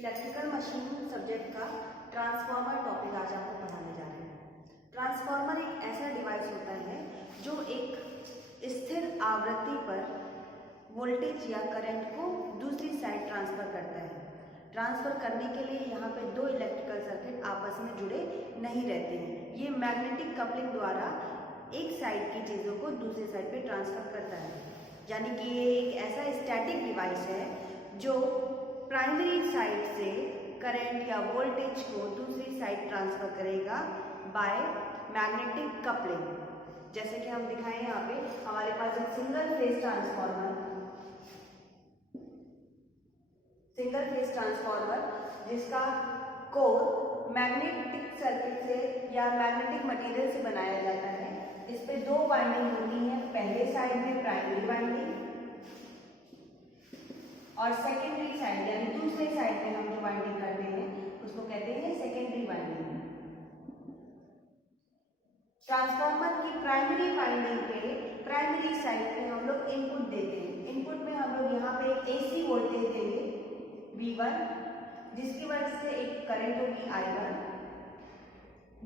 Electrical machine subject का transformer topic आज आपको पढ़ाने जा रहे हैं। ट्रांसफार्मर एक ऐसा डिवाइस होता है जो एक स्थिर आवृत्ति पर वोल्टेज या करंट को दूसरी साइड ट्रांसफर करता है। ट्रांसफर करने के लिए यहाँ पे दो इलेक्ट्रिकल सर्किट आपस में जुड़े नहीं रहते हैं। ये मैग्नेटिक कपलिंग द्वारा एक साइड की चीज़ों को दूसरी साइड पे ट्रांसफर करता है। यानी कि ये एक ऐसा स्टैटिक डिवाइस है जो प्राइमरी साइड से करंट या वोल्टेज को दूसरी साइड ट्रांसफर करेगा बाय मैग्नेटिक कपलिंग। जैसे कि हम दिखाएं यहाँ पे हमारे पास एक सिंगल फेज ट्रांसफार्मर जिसका कोर मैग्नेटिक सर्किट से या मैग्नेटिक मटेरियल से बनाया जाता है। इस पे दो वाइंडिंग होती है, पहले साइड में प्राइमरी वाइंडिंग और सेकेंडरी साइड यानी दूसरे साइड में हम जो वाइंडिंग करते हैं उसको कहते हैं सेकेंडरी वाइंडिंग। ट्रांसफार्मर की प्राइमरी वाइंडिंग पे प्राइमरी साइड पे हम लोग इनपुट देते हैं। इनपुट में हम लोग यहाँ पे एक एसी वोल्टेज देंगे V1, जिसकी वजह से एक करंट होगी I1।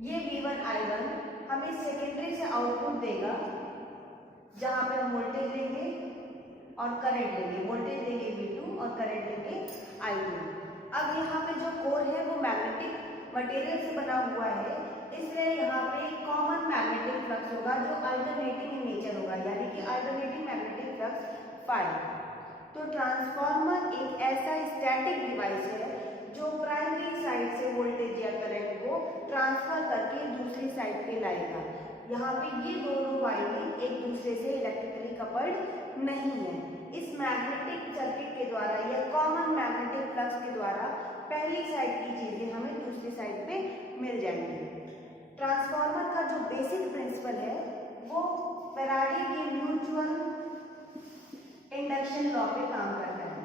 ये V1 I1 हमें सेकेंडरी से आउटपुट देगा जहां पे हम वोल्टेज देंगे और करंट लेंगे। वोल्टेज देंगे V2 और करंट लेंगे I2। अब यहाँ पे जो कोर है वो मैग्नेटिक मटेरियल से बना हुआ है, इसलिए यहाँ पे कॉमन मैग्नेटिक फ्लक्स होगा जो अल्टरनेटिंग इन नेचर होगा, यानी कि अल्टरनेटिंग मैग्नेटिक फ्लक्स फाई। तो ट्रांसफार्मर एक ऐसा स्टैटिक डिवाइस है जो प्राइमरी साइड से वोल्टेज या करंट को ट्रांसफर करके दूसरी साइड पे लाएगा। यहाँ पे ये दोनों वाइंडिंग एक दूसरे से इलेक्ट्रिकली कपल्ड नहीं है। इस मैग्नेटिक सर्किट के द्वारा या कॉमन मैग्नेटिक फ्लक्स के द्वारा पहली साइड की चीजें हमें दूसरी साइड पे मिल जाएंगी। ट्रांसफार्मर का जो बेसिक प्रिंसिपल है वो फैराडे के म्यूचुअल इंडक्शन लॉ पे काम करता है।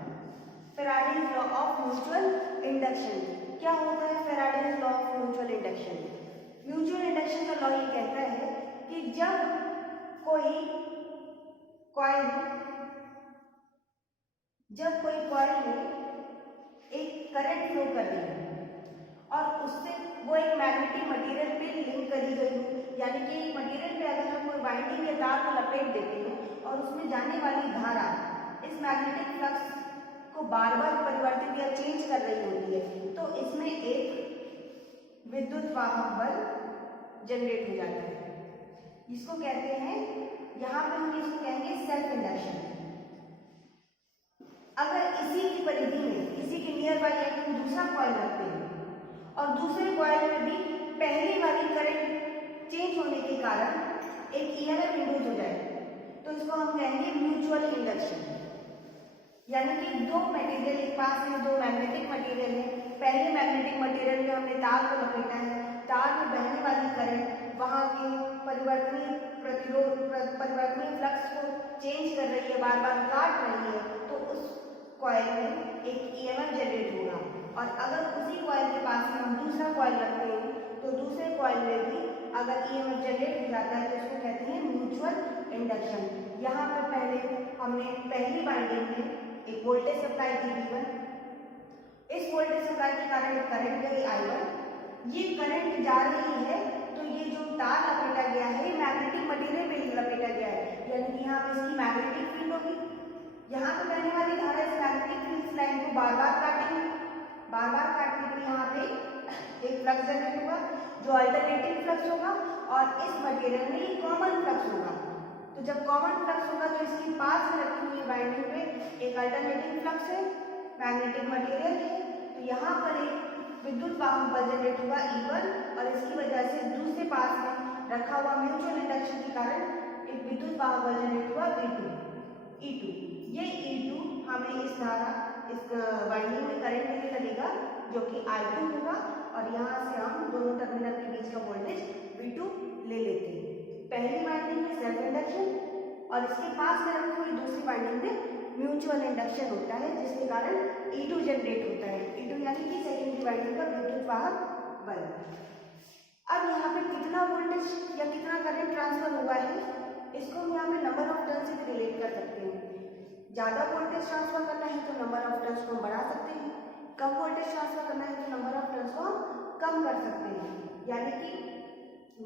Faraday law of mutual induction क्या होता है? Faraday law of mutual induction, mutual induction का लॉ ये कहता है कि जब कोई कॉइल में एक करंट फ्लो कर रही है और उससे वो एक मैग्नेटिक मटेरियल पे लिंक करी गई हो, यानी कि मटेरियल पे अगर हम कोई वाइंडिंग या तार को लपेट देते हैं और उसमें जाने वाली धारा इस मैग्नेटिक फ्लक्स को बार बार परिवर्तित या चेंज कर रही होती है, तो इसमें एक विद्युत वाहक बल जनरेट हो जाता है। इसको कहते हैं, यहाँ पे हम इसको कहेंगे सेल्फ इंडक्शन। अगर इसी की परिधि में, इसी के नियर बाई एक दूसरा कॉइल रखते हैं और दूसरे कॉइल में भी पहली वाली करंट चेंज होने के कारण एक ईएमएफ इंड्यूस हो जाए, तो इसको हम कहेंगे म्यूचुअल इंडक्शन। यानी कि दो मटेरियल एक पास में, दो मैग्नेटिक मटेरियल है, पहले मैग्नेटिक मटेरियल में हमने तार को लपेटा है, तार में बहने वाली करंट वहां के परिवर्तनीय फ्लक्स को चेंज कर रही है, बार बार काट रही है, तो उस कॉइल में एक ईएमएफ जनरेट होगा। और अगर उसी कॉइल के पास में हम दूसरा कॉइल रखते हैं तो दूसरे कॉइल में भी अगर ईएमएफ जनरेट हो जाता है तो इसको कहते हैं म्यूचुअल इंडक्शन। यहाँ पर पहले हमने पहली वाइंडिंग में एक वोल्टेज सप्लाई की V1, इस वोल्टेज सप्लाई के कारण एक करंट गई I1। ये करंट जा रही है तो ये जो तार लपेटा गया है ये मैग्नेटिक मटेरियल पे लपेटा गया है, यानी कि यहाँ पे इसकी मैग्नेटिक फील्ड होगी। यहाँ पे बहने वाली धारा इस मैग्नेटिक फील्ड लाइन को बार बार काटेंगे, बार बार काटने पे यहाँ पे एक फ्लक्स जनरेट होगा जो अल्टरनेटिंग फ्लक्स होगा और इस मटेरियल में ये कॉमन फ्लक्स होगा। तो जब कॉमन फ्लक्स होगा तो इसके पास में रखी हुई वाइंडिंग पे एक अल्टरनेटिंग फ्लक्स है, मैग्नेटिक मटेरियल है, तो यहाँ पर एक विद्युत वाहक बल जनरेट होगा E1 और इसकी वजह से दूसरे पास में रखा हुआ म्यूचुअल इंडक्शन के कारण एक विद्युत वाहक बल जनरेट हुआ E2। ये E2 हमें इस धारा इस वाइंडिंग में करंट देने लगेगा जो कि I2 होगा और यहाँ से हम दोनों टर्मिनल के बीच का वोल्टेज V2 ले लेते हैं। पहली वाइंडिंग में सेल्फ इंडक्शन और इसके पास में रखी हुई दूसरी वाइंडिंग में म्यूचुअल इंडक्शन होता है, जिसके कारण E2 जनरेट होता है। E2 यानी कि सेकेंडरी वाइंडिंग का विद्युत वाहक बल। अब यहाँ पे कितना वोल्टेज या कितना करंट ट्रांसफर हुआ है इसको हम यहाँ पे नंबर ऑफ टर्न से रिलेट कर सकते हैं। ज़्यादा वोल्टेज ट्रांसफर करना है तो नंबर ऑफ टर्न्स को बढ़ा सकते हैं, कम वोल्टेज कम कर सकते हैं। यानी कि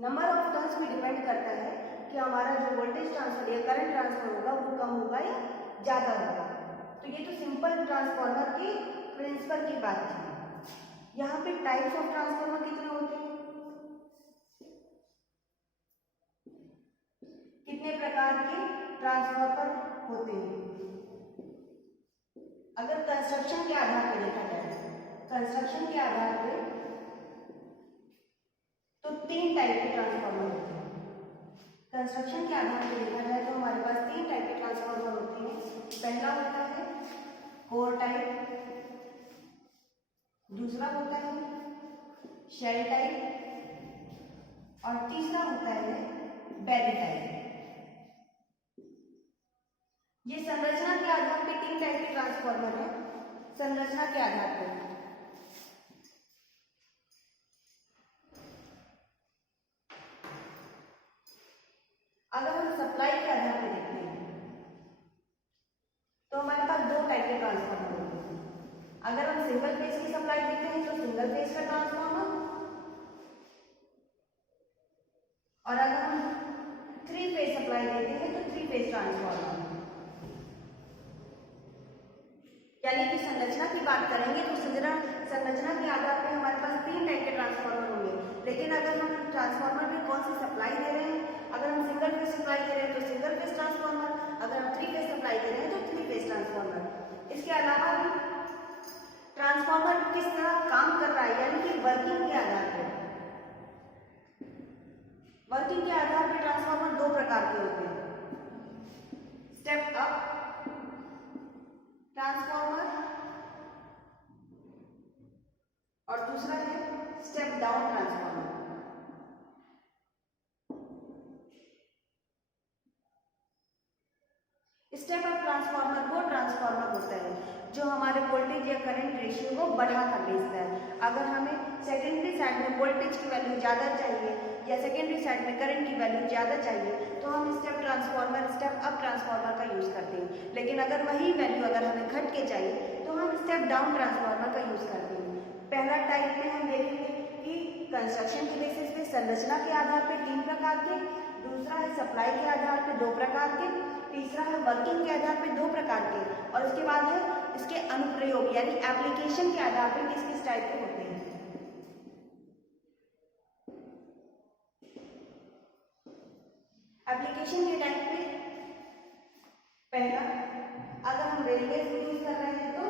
नंबर ऑफ टर्न्स पे डिपेंड करता है कि हमारा जो वोल्टेज ट्रांसफर या करंट ट्रांसफर होगा वो कम होगा या ज़्यादा होगा। तो ये तो सिंपल ट्रांसफार्मर के प्रिंसिपल की बात थी। यहाँ पे टाइप्स ऑफ ट्रांसफार्मर कितने होते हैं, कितने प्रकार के ट्रांसफार्मर होते हैं। अगर कंस्ट्रक्शन के आधार पर देखा जाए, कंस्ट्रक्शन के आधार पे तो 3 टाइप के ट्रांसफार्मर होते हैं। कंस्ट्रक्शन के आधार पर देखा जाए तो हमारे पास 3 टाइप के ट्रांसफार्मर होते हैं। पहला होता है कोर टाइप, दूसरा होता है शेल टाइप और तीसरा होता है बेरी टाइप। ये संरचना के आधार पे 3 टाइप के ट्रांसफार्मर है। संरचना के आधार पर अगर हम सप्लाई के आधार पर देखते हैं तो हमारे पास 2 टाइप के ट्रांसफार्मर होते हैं। अगर हम सिंगल फेज की सप्लाई देखते हैं तो सिंगल फेज का ट्रांसफार्मर, और अगर हम 3 फेज सप्लाई देते हैं तो 3 फेज ट्रांसफार्मर। यानी कि संरचना की बात करेंगे तो संरचना के आधार पर हमारे पास 3 टाइप के ट्रांसफार्मर होंगे। लेकिन अगर हम ट्रांसफार्मर में कौन सी सप्लाई दे रहे हैं, अगर हम सिंगल फेज सप्लाई दे रहे हैं तो सिंगल फेज ट्रांसफार्मर, अगर हम 3 फेज सप्लाई दे रहे हैं तो 3 फेज ट्रांसफार्मर। इसके अलावा भी ट्रांसफार्मर किस तरह काम कर रहा है, यानी कि वर्किंग के आधार पर, वर्किंग के आधार पर ट्रांसफार्मर 2 प्रकार के होते हैं। स्टेप अप ट्रांसफार्मर और दूसरा है step down transformer. Step up transformer वो ट्रांसफार्मर होता है जो हमारे वोल्टेज या करंट रेशियो को बढ़ा कर भेजता है। अगर हमें सेकेंडरी साइड में वोल्टेज की वैल्यू ज़्यादा चाहिए या सेकेंडरी साइड में करंट की वैल्यू ज़्यादा चाहिए तो हम स्टेप अप ट्रांसफार्मर का यूज़ करते हैं। लेकिन अगर वही वैल्यू अगर हमें घट के चाहिए तो हम स्टेप डाउन ट्रांसफार्मर का यूज़ करते हैं। पहला टाइप में हम देखेंगे कि कंस्ट्रक्शन के बेसिस पे संरचना के आधार पर 3 प्रकार के, दूसरा है सप्लाई के आधार पर 2 प्रकार के, तीसरा है वर्किंग के आधार पर 2 प्रकार के, और इसके बाद है इसके अनुप्रयोग यानी एप्लीकेशन के आधार पर किस किस टाइप के होते हैं। एप्लीकेशन के टाइप पे पहला, अगर हम रेलवे यूज कर रहे हैं तो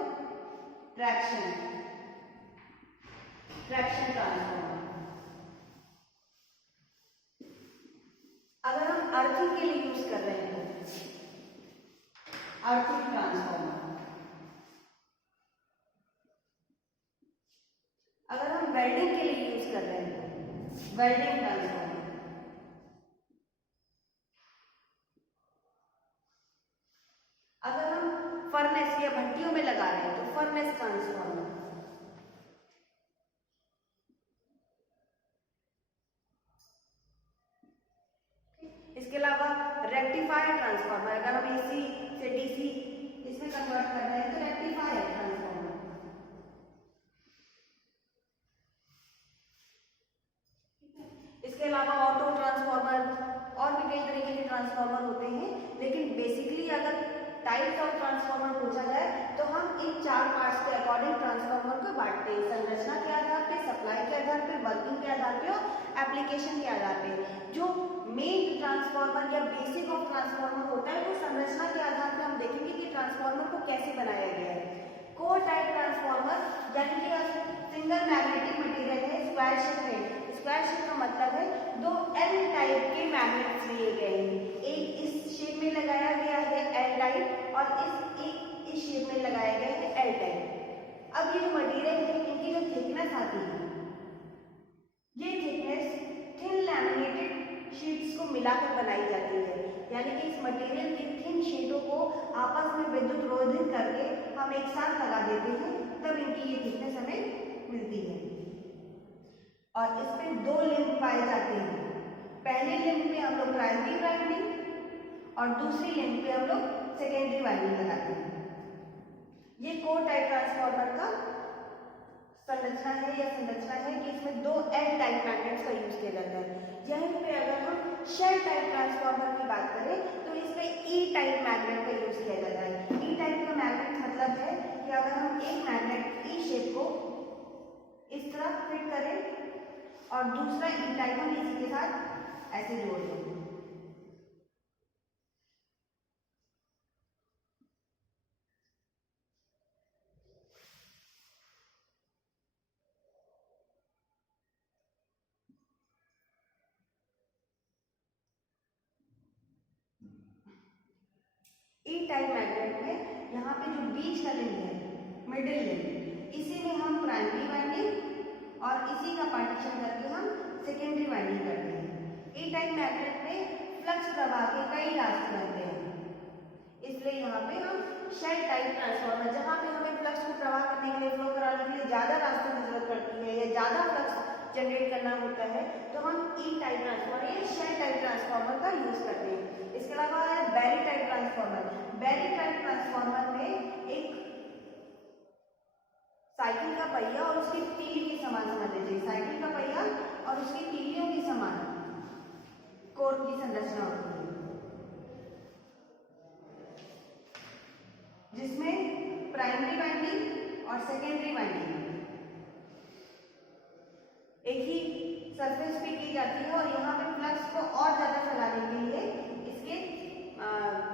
ट्रैक्शन ट्रांसफार्मर। अगर हम अर्थिंग के लिए यूज कर रहे हैं तो अर्थिंग ट्रांसफार्मर। अगर हम वेल्डिंग के लिए यूज कर रहे हैं तो वेल्डिंग ट्रांसफार्मर। अगर हम फर्नेस या भट्टियों में लगा रहे हैं तो फर्नेस ट्रांसफार्मर। इसके अलावा रेक्टिफायर ट्रांसफार्मर, अगर हम एसी से डीसी इसमें कन्वर्ट कर रहे हैं तो रेक्टिफायर ट्रांसफार्मर। इसके अलावा ऑटो ट्रांसफार्मर और भी कई तरीके के ट्रांसफार्मर होते हैं। लेकिन बेसिकली अगर टाइप्स ऑफ ट्रांसफार्मर पूछा जाए तो हम इन 4 पार्ट्स के अकॉर्डिंग ट्रांसफार्मर को बांटते हैं, संरचना के आधार पे, सप्लाई के आधार पे, वर्किंग के आधार पे और एप्लीकेशन के आधार पे। जो मेन ट्रांसफार्मर या बेसिक ऑफ ट्रांसफार्मर होता है वो संरचना के आधार पर हम देखेंगे कि ट्रांसफार्मर को कैसे बनाया गया है। कोर टाइप ट्रांसफार्मर यानी कि सिंगल मैग्नेटिक मटेरियल है, स्क्वायर शेप है। स्क्वायर शेप का मतलब है 2 एल टाइप के मैग्नेट्स लिए गए हैं, एक इस शेप में लगाया गया है एल टाइप और इस शेप में लगाया गया है एल टाइप। अब ये जो मटेरियल है इनकी जो थिकनेस आती है, ये थिकनेस थिन लैमिनेटेड शीट्स को मिलाकर बनाई जाती है। यानी कि इस मटेरियल की थिन शीटों को आपस में विद्युत रोधित करके हम एक साथ लगा देते हैं, तब इनकी ये थिकनेस हमें मिलती है। और इसमें 2 लिंब पाए जाते हैं। पहले लिंब पे हम लोग प्राइमरी वाइंडिंग और दूसरी लिंब पे हम लोग सेकेंडरी वाइंडिंग लगाते हैं। ये कोर टाइप ट्रांसफार्मर का संरचना है कि इसमें दो एन टाइप मैग्नेट्स का यूज किया जाता है। यहीं पे अगर हम शेल टाइप ट्रांसफार्मर की बात करें तो इसमें ई टाइप मैग्नेट का यूज किया जाता है। ई टाइप का मैग्नेट मतलब है कि अगर हम एक मैग्नेट ई शेप को इस तरह फिट करें और दूसरा ई टाइप हम इसी के साथ ऐसे जोड़ दें। ई टाइप मैग्नेट में यहाँ पे जो बीच का रिंग है, मिडिल रिंग, इसी में हम प्राइमरी वाइंडिंग और इसी का पार्टीशन करके हम सेकेंडरी वाइंडिंग करते हैं। ई टाइप मैग्नेट में फ्लक्स प्रवाह के कई रास्ते होते हैं, इसलिए यहाँ पे हम शेल टाइप ट्रांसफार्मर, जहाँ पे हमें फ्लक्स को प्रवाह करने के लिए, फ्लो कराने के लिए ज़्यादा रास्तों की जरूरत पड़ती है या ज़्यादा फ्लक्स जनरेट करना होता है, तो हम ई टाइप ट्रांसफार्मर या शेल टाइप ट्रांसफार्मर का यूज करते हैं। इसके अलावा है बैरी टाइप ट्रांसफार्मर। बैरी टाइप ट्रांसफार्मर में एक साइकिल का पहिया और उसकी तीली के समान समझ लीजिए, साइकिल का पहिया और उसकी तीलियों के समान कोर की संरचना होती है, जिसमें प्राइमरी वाइंडिंग और सेकेंडरी वाइंडिंग एक ही सरफेस पे की जाती है और यहाँ पे फ्लक्स को और ज्यादा फैलाने के लिए इसके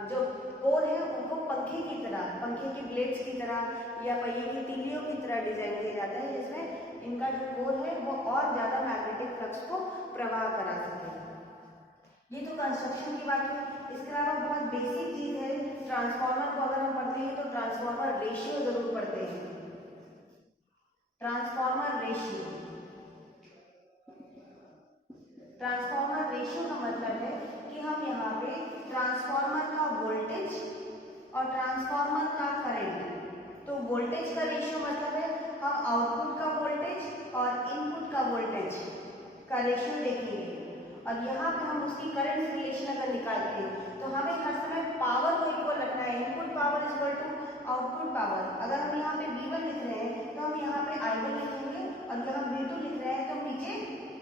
जो कोर है उनको पंखे की तरह, पंखे की ब्लेड्स की तरह या पहिए की तीलियों की तरह डिजाइन किया जाता है, जिसमें इनका जो कोर है वो और ज्यादा मैग्नेटिक फ्लक्स को प्रवाह करा सके। ये तो कंस्ट्रक्शन की बात है। इसके अलावा बहुत बेसिक चीज है, ट्रांसफार्मर को अगर हम पढ़ते हैं तो ट्रांसफार्मर रेशियो जरूर पढ़ते हैं। ट्रांसफार्मर रेशियो, ट्रांसफार्मर रेशियो का मतलब है कि हम यहाँ पे ट्रांसफार्मर का वोल्टेज और ट्रांसफार्मर का करंट, तो वोल्टेज का रेशियो मतलब है हम आउटपुट का वोल्टेज और इनपुट का वोल्टेज का रेशियो देखेंगे, और यहाँ पे हम उसकी करंट रिलेशन अगर निकालते हैं तो हमें हर समय पावर को इक्वल रखना है। Input power is equal to output power. अगर हम यहाँ पे V1 लिख रहे हैं तो हम यहाँ पे I1 लिखेंगे, और यहाँ V2 लिख रहे हैं तो नीचे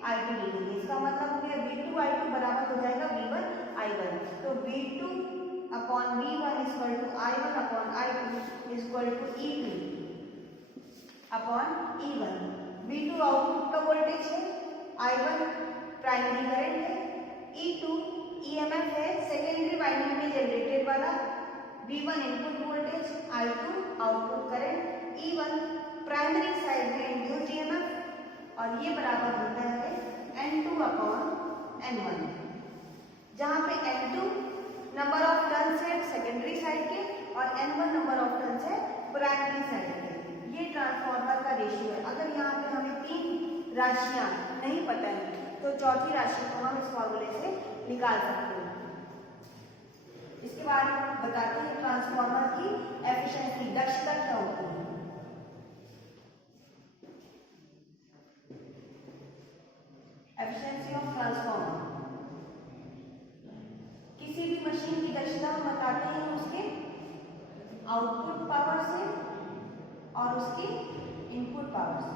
I2 लिखेंगे। इसका मतलब हो गया V2 I2 बराबर हो जाएगा V1 I1। तो V2 upon V1 is equal to I1 upon I2 is equal to E2 upon E1। V2 output का वोल्टेज है, I1 प्राइमरी करंट है, E2 EMF है सेकेंडरी वाइंडिंग में जनरेटेड वाला, V1 input voltage, I2 output current, E1 primary side में induced EMF, और ये बराबर होता है N2 अपॉन N1, जहाँ पे N2 नंबर ऑफ टर्न्स है सेकेंडरी साइड के और N1 नंबर ऑफ टर्न्स है प्राइमरी साइड के। ये ट्रांसफार्मर का रेशियो है। अगर यहाँ पे हमें तीन राशियां नहीं पता है तो चौथी राशि को हम इस फॉर्मूले से निकाल सकते हैं। इसके बाद बताते हैं ट्रांसफार्मर की एफिशिएंसी, दक्षता क्या होती है। एफिशिएंसी ऑफ ट्रांसफार्मर, किसी भी मशीन की दक्षता हम बताते हैं उसके आउटपुट पावर से और उसकी इनपुट पावर से,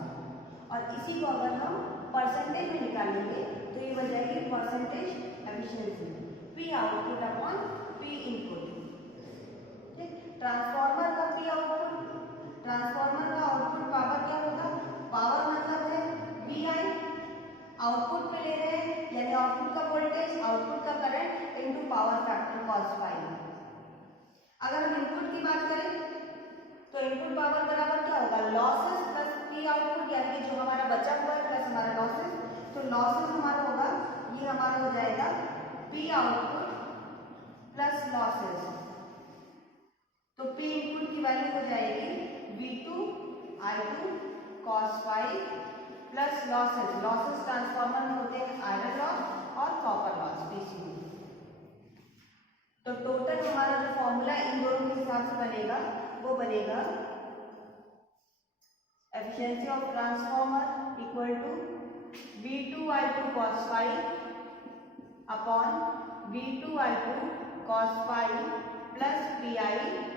और इसी को अगर हम परसेंटेज में निकालेंगे तो ये बन जाएगी percentage efficiency, P output upon P input. Transformer का P आउटपुट, ट्रांसफार्मर का आउटपुट पावर क्या होगा, पावर मतलब है VI, आउटपुट पे ले रहे हैं यानी आउटपुट का वोल्टेज, आउटपुट का current into power factor cos phi. अगर हम इनपुट की बात करें तो इनपुट पावर बराबर क्या होगा, लॉसेस प्लस P आउटपुट, यानी कि जो हमारा बचा हुआ है प्लस हमारा लॉसेस, तो लॉसेस हमारा होगा, ये हमारा हो जाएगा P आउटपुट प्लस लॉसेस, तो P इनपुट की वैल्यू हो जाएगी V2 I2 cos phi plus losses, losses transformer में होते हैं आयरन लॉस और कॉपर लॉस PCU। तो टोटल हमारा जो फॉर्मूला इन दोनों के हिसाब से बनेगा वो बनेगा efficiency of transformer equal to V2 I2 cos phi upon V2 I2 cos phi plus PI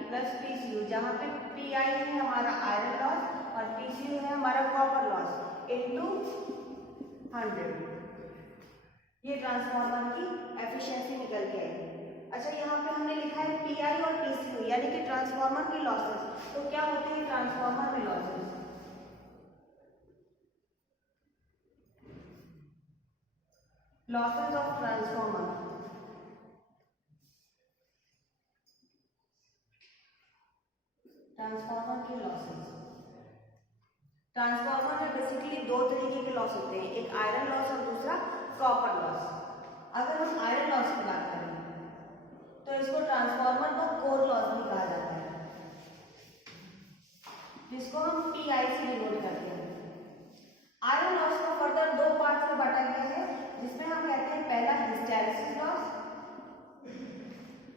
plus PCU, जहाँ पे PI है हमारा आयरन लॉस और PCU है हमारा कॉपर लॉस इनटू 100। ये ट्रांसफार्मर की एफिशिएंसी निकल के आई। अच्छा, यहाँ पे हमने लिखा है पीआई और पीसीयू यानी कि ट्रांसफार्मर की लॉसेस। तो क्या होते हैं ट्रांसफार्मर में losses? Losses of transformer, transformer के लॉसेस। ट्रांसफार्मर में बेसिकली दो तरीके के लॉस होते हैं, एक आयरन लॉस और दूसरा कॉपर लॉस। अगर हम आयरन लॉस की बात करें तो इसको ट्रांसफार्मर का कोर लॉस भी कहा जाता है, जिसको हम पीआई से डिनोट करते हैं। आयरन लॉस को फर्दर दो पार्ट में बांटा गया है, जिसमें हम कहते हैं पहला हिस्टैरिसीस लॉस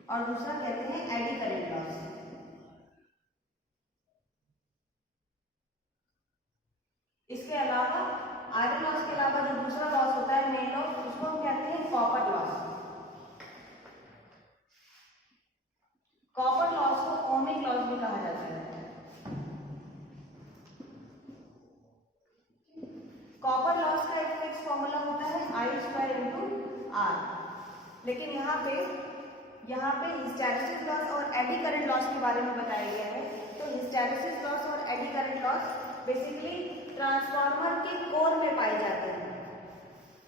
और दूसरा कहते हैं एडी करंट लॉस। इसके अलावा आयरन लॉस के अलावा जो दूसरा लॉस होता है मेन लॉस, उसको हम कहते हैं कॉपर लॉस। कॉपर लॉस को ओमिक लॉस भी कहा जाता है। कॉपर लॉस का एक फिक्स फॉर्मूला होता है I²/R, लेकिन यहाँ पे हिस्टैरिसीस लॉस और एडी करंट लॉस के बारे में बताया गया है। तो हिस्टैरिसीस लॉस और AD current loss basically transformer के कोर में पाए जाते हैं।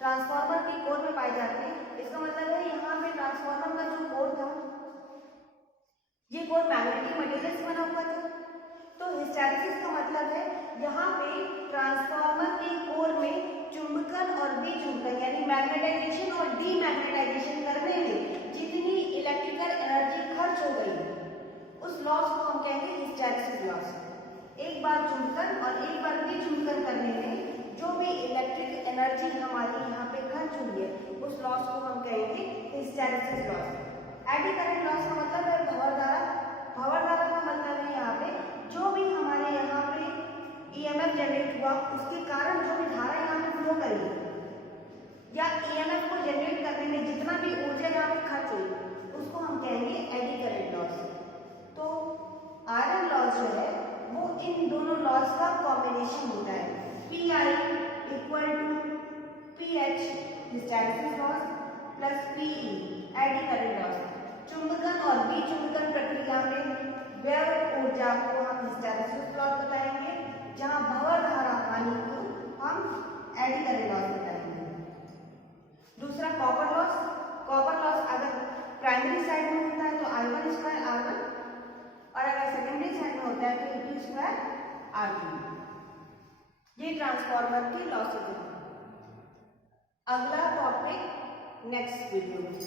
ट्रांसफार्मर के कोर में पाए जाते हैं, इसका मतलब है यहाँ पे ट्रांसफार्मर का जो कोर था, ये कोर मैग्नेटिक मटेरियल से बना हुआ था। तो हिस्टैरिसीस का मतलब है यहाँ पे ट्रांसफार्मर के कोर में चुंबकन और विचुंबकन यानी मैग्नेटाइजेशन और डीमैग्नेटाइजेशन करने में जितनी इलेक्ट्रिकल एनर्जी खर्च हो गई, उस लॉस को हम कहेंगे हिस्टैरिसीस लॉस। एक बार चुंबकन और एक बार विचुंबकन करने में जो भी इलेक्ट्रिक एनर्जी हमारी यहाँ पे खर्च हुई है, उस लॉस को हम कहेंगे hysteresis loss. AD current loss का मतलब है भंवर धारा। भंवर धारा का मतलब है यहाँ पे जो भी हमारे यहाँ पे ईएमएफ जनरेट हुआ, उसके कारण जो भी धारा यहाँ पे फ्लो करी या ईएमएफ को जनरेट करने में जितना भी ऊर्जा यहाँ पे खर्च हुई, उसको हम कहेंगे एडी करंट लॉस। तो आयरन लॉस जो है वो इन दोनों लॉस का कॉम्बिनेशन होता है, PI equal to PH hysteresis loss plus PE eddy current loss. चुंबकन और विचुंबकन प्रक्रिया में व्यय ऊर्जा को हम हिस्टैरिसीस लॉस बताएंगे, जहां भंवर धारा हानि को हम एडी करंट लॉस बताएंगे। दूसरा कॉपर लॉस। कॉपर लॉस अगर प्राइमरी साइड में होता है तो I1²R1 और अगर सेकेंडरी साइड में होता है तो E2²R2। ये ट्रांसफार्मर के लॉसेज हैं। अगला टॉपिक नेक्स्ट वीडियो में।